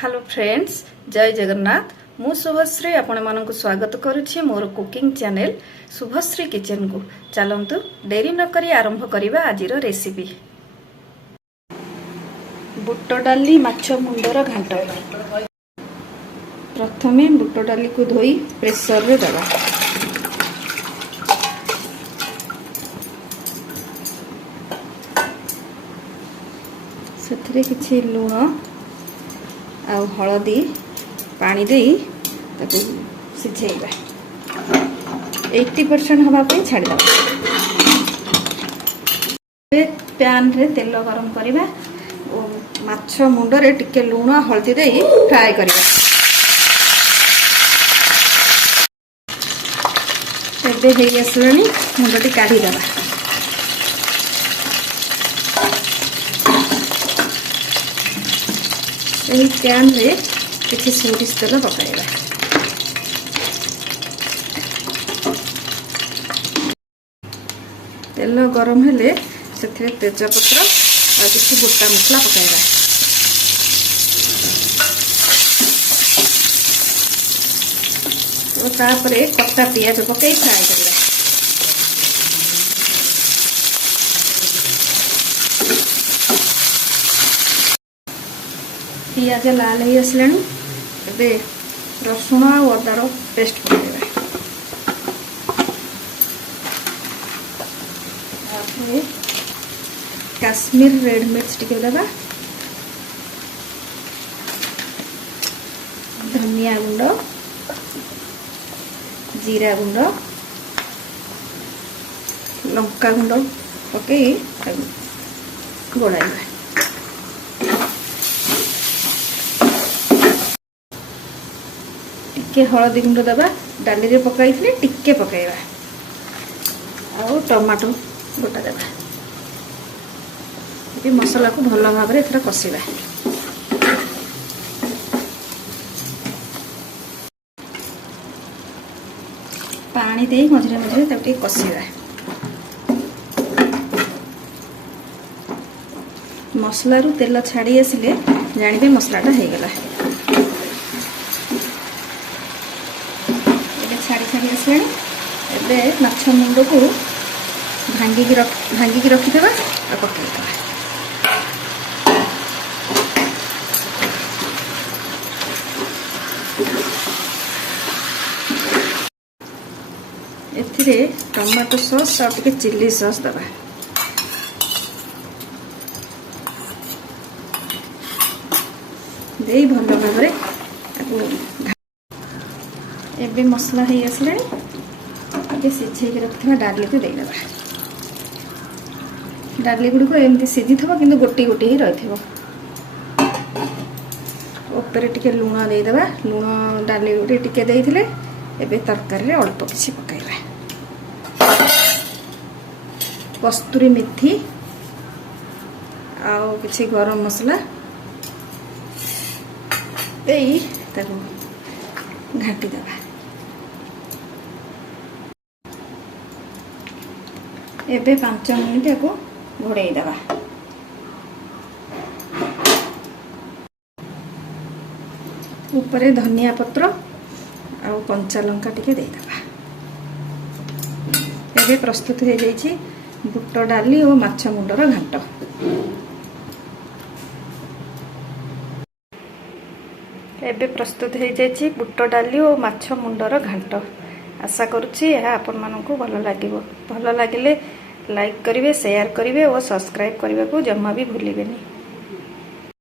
Hello friends, जय जगन्नाथ। मु शुभश्री आपण मानक स्वागत करुछि मोर कुकिंग चैनल शुभश्री किचन को। चलंतु देरी न करी आरंभ करिबा आजिर रेसिपी। बुट डाली माछ मुंडर घांट। प्रथमे बुट डाली को धोई प्रेसर रे दबा। सेथरे किछि लूण आउ हलदी पानी दे सिझेबा। 80% हवा पे छाड़ दबा। पैन रे तेल गरम करिबा ओ माछ मुंड रे टिके लूण हलदी दे फ्राई करिबा। एबे हेई आसलानी मुंडटी काढी दबा। एही पैन रे किसी सोरिष तेल पकाइबा। तेल गरम हेले सेथिरे तेजपत्र और किसी गोटा मसला पकाइबा। और तापरे कटा पियाज पकाई फ्राई करबा। पियाज लाल हो आसलानी। एबे रसुण और अदार पेस्ट पकाइबा। काश्मीर रेड मिर्च टिके देबा। धनिया गुंड, जीरा गुंड, लंका गुंड पकई गोलाइबा। टिके हलदी गुंड दबा। डाली रे पकाई टिके पकाइबा। आउ टमाटो गोटा देबा। ये मसला को भल भाव में एथरा कषिबा। पानी दे मझे मझे ताके कषिबा। मसला रु तेल छाड़ी आसिले जानिबे मसलाटा हो गला। छाड़ी छाड़ी आसला। एबे माछ मुंड को भांगिकी रखिदेबा और पकाइदेबा। एथिरे टमाटो सॉस और टिके चिल्ली सॉस दबा। दे भल भाव में एबे मसला हो आसला। सिझे रखा डाली को देदेबा। डाली गुड़िक एमती सीझी थो कि गोटे गोटे ही रही ऊपर टिके लूण देदेबा। लूण डाली गुड़ी टिके देइथिले। एबे तरकारी रे अल्प किछि पकाइबा। कस्तूरी मेथी आउ किछि गरम मसला देई ताको घाटी देबा। एबे 5 मिनिट को घोड़ाई देबा। ऊपर धनिया पत्र आ कंचा लंका टिके दे देबा। एबे प्रस्तुत हो जाइछि बुट डाली और माछ मुंडर घांट। एबे प्रस्तुत हो जाइछि बुट डाली और माछ मुंडर घांट। आशा करुछि यह आपण मानकु भल लागिबो। भल लागिले लाइक करिवे, शेयर करिवे और सब्सक्राइब करने को जमा भी भूलिबेनी।